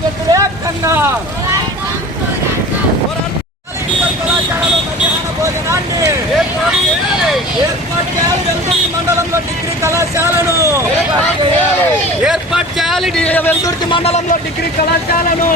వ్యతిరేకంగా భోజనాన్ని ఏర్పాటు చేయాలి వెల్దుర్తి మండలంలో డిగ్రీ కళాశాలను ఏర్పాటు చేయాలి వెల్దుర్తి మండలంలో డిగ్రీ కళాశాలను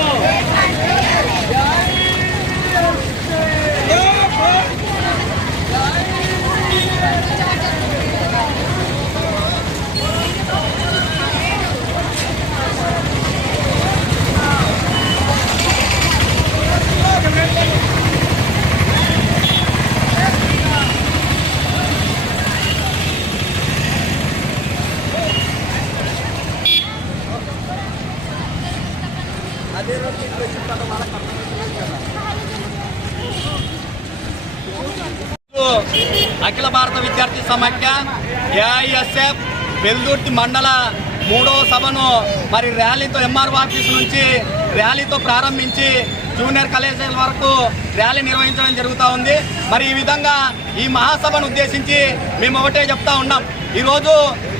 అఖిల భారత విద్యార్థి సమాఖ్య ఏఐఎస్ఎఫ్ వెల్దుర్తి మండల మూడవ సభను మరి ర్యాలీతో ఎంఆర్ఓ ఆఫీస్ నుంచి ర్యాలీతో ప్రారంభించి జూనియర్ కళాశాల వరకు ర్యాలీ నిర్వహించడం జరుగుతూ ఉంది. మరి ఈ విధంగా ఈ మహాసభను ఉద్దేశించి మేము ఒకటే చెప్తా ఉన్నాం. ఈరోజు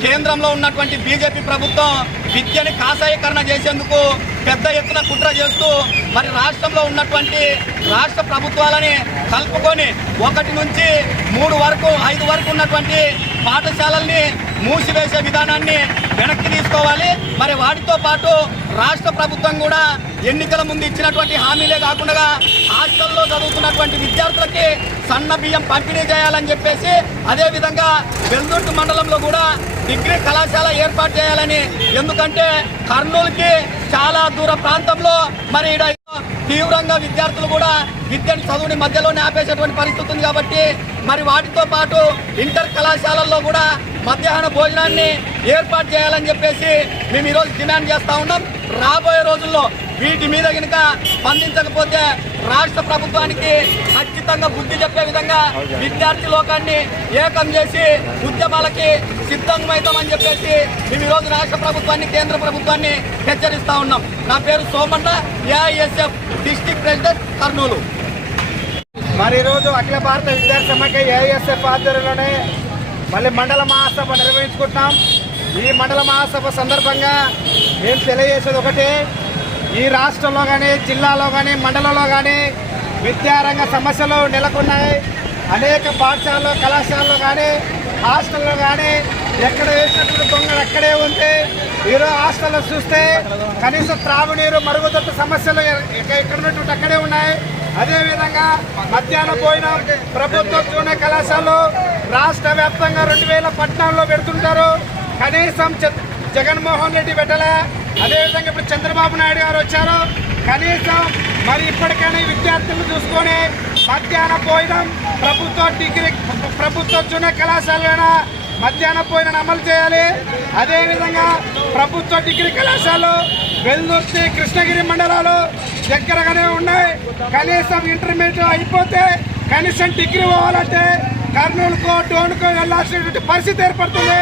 కేంద్రంలో ఉన్నటువంటి బీజేపీ ప్రభుత్వం విద్యని కాషాయీకరణ చేసేందుకు పెద్ద ఎత్తున కుట్ర చేస్తూ మరి రాష్ట్రంలో ఉన్నటువంటి రాష్ట్ర ప్రభుత్వాలని కలుపుకొని ఒకటి నుంచి మూడు వరకు ఐదు వరకు ఉన్నటువంటి పాఠశాలల్ని మూసివేసే విధానాన్ని వెనక్కి తీసుకోవాలి. మరి వాటితో పాటు రాష్ట్ర ప్రభుత్వం కూడా ఎన్నికల ముందు ఇచ్చినటువంటి హామీలే కాకుండా హాస్టల్లో చదువుతున్నటువంటి విద్యార్థులకి సన్న బియ్యం పంపిణీ చేయాలని చెప్పేసి అదేవిధంగా వెల్దుర్తి మండలంలో కూడా డిగ్రీ కళాశాల ఏర్పాటు చేయాలని. ఎందుకంటే కర్నూలుకి చాలా దూర ప్రాంతంలో మరి ఈడ తీవ్రంగా విద్యార్థులు కూడా విద్యను చదువుని మధ్యలోనే ఆపేసేటువంటి పరిస్థితి ఉంది కాబట్టి మరి వాటితో పాటు ఇంటర్ కళాశాలల్లో కూడా మధ్యాహ్న భోజనాన్ని ఏర్పాటు చేయాలని చెప్పేసి మేము ఈరోజు డిమాండ్ చేస్తూ ఉన్నాం. రాబోయే రోజుల్లో వీటి మీద కనుక స్పందించకపోతే రాష్ట్ర ప్రభుత్వానికి ఖచ్చితంగా బుద్ధి చెప్పే విధంగా విద్యార్థి లోకాన్ని ఏకం చేసి ఉద్యమాలకి సిద్ధమవుతామని చెప్పేసి మేము ఈరోజు రాష్ట్ర ప్రభుత్వాన్ని కేంద్ర ప్రభుత్వాన్ని హెచ్చరిస్తా ఉన్నాం. నా పేరు Somanna A I S F district president Kurnool. మరి ఈరోజు అఖిల భారత విద్యార్థి సమాఖ్య ఏఐఎస్ఎఫ్ ఆధ్వర్యంలోనే మళ్ళీ మండల మహాసభ నిర్వహించుకుంటున్నాం. ఈ మండల మహాసభ సందర్భంగా మేము తెలియజేసేది ఒకటి. ఈ రాష్ట్రంలో కానీ జిల్లాలో కానీ మండలంలో కానీ విద్యారంగ సమస్యలు నెలకొన్నాయి. అనేక పాఠశాలలో కళాశాలలో కానీ హాస్టల్లో కానీ ఎక్కడ వేసినటువంటి దొంగలు అక్కడే ఉంది ఈరోజు హాస్టల్లో చూస్తే కనీసం త్రాగునీరు మరుగుదొడ్డు సమస్యలు ఎక్కడ ఉన్నటువంటి అక్కడే ఉన్నాయి. అదేవిధంగా మధ్యాహ్నం పోయిన ప్రభుత్వ జూనియర్ కళాశాలలో రాష్ట్ర వ్యాప్తంగా రెండు వేల పద్నాలుగులో పెడుతుంటారు. కనీసం జ- జగన్మోహన్ రెడ్డి పెట్టలే అదేవిధంగా ఇప్పుడు చంద్రబాబు నాయుడు గారు వచ్చారు. కనీసం మరి ఇప్పటికైనా విద్యార్థులను చూసుకొని మధ్యాహ్న భోజనం ప్రభుత్వ డిగ్రీ ప్రభుత్వ జూనియర్ కళాశాలైనా మధ్యాహ్న భోజనం అమలు చేయాలి. అదేవిధంగా ప్రభుత్వ డిగ్రీ కళాశాలలు వెల్దుర్తి కృష్ణగిరి మండలాలు దగ్గరగానే ఉన్నాయి. కనీసం ఇంటర్మీడియట్ అయిపోతే కనీసం డిగ్రీ పోవాలంటే కర్నూలుకో టోన్కో వెళ్ళాల్సినటువంటి పరిస్థితి ఏర్పడుతుంది.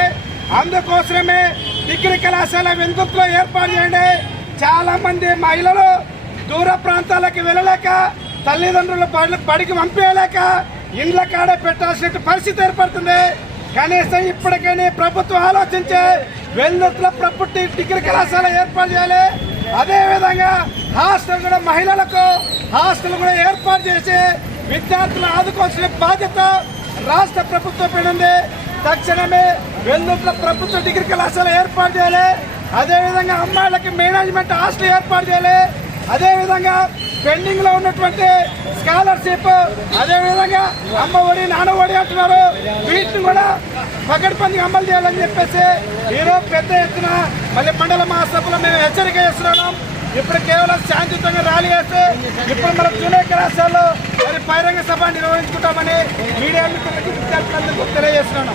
అందుకోసమే డిగ్రీ కళాశాల వెందుకులో ఏర్పాటు చేయండి. చాలా మంది మహిళలు దూర ప్రాంతాలకు వెళ్ళలేక తల్లిదండ్రులు బడి- బడికి పంపించలేక ఇండ్ల కాడే పెట్టాల్సిన పరిస్థితి ఏర్పడుతుంది. కనీసం ఇప్పటికైనా ప్రభుత్వం ఆలోచించే వెల్లుట్ల ప్రభుత్వ డిగ్రీ కళాశాల ఏర్పాటు చేయాలి. అదేవిధంగా హాస్టల్ కూడా మహిళలకు హాస్టల్ కూడా ఏర్పాటు చేసి విద్యార్థులు ఆదుకోవాల్సిన బాధ్యత రాష్ట్ర ప్రభుత్వం పైన ఉంది. తక్షణమే వెల్లుట్ల ప్రభుత్వ డిగ్రీ కళాశాల ఏర్పాటు చేయాలి. అదేవిధంగా అమ్మాయిలకి మేనేజ్మెంట్ హాస్టల్ ఏర్పాటు చేయాలి. అదేవిధంగా పెండింగ్లో ఉన్నటువంటి స్కాలర్షిప్ అదేవిధంగా అమ్మ ఒడి నాన్న ఒడి అంటున్నారు. వీటిని కూడా పకడ్బందీ అమలు చేయాలని చెప్పేసి ఈరోజు పెద్ద ఎత్తున మళ్ళీ మండల మహాసభలో మేము హెచ్చరిక చేస్తున్నాం. ఇప్పుడు కేవలం శాంతియుతంగా ర్యాలీ చేస్తే ఇప్పుడు మన జూనియర్ కళాశాలలో మరి బహిరంగ సభ నిర్వహించుకుంటామని మీడియా తెలియజేస్తున్నాను.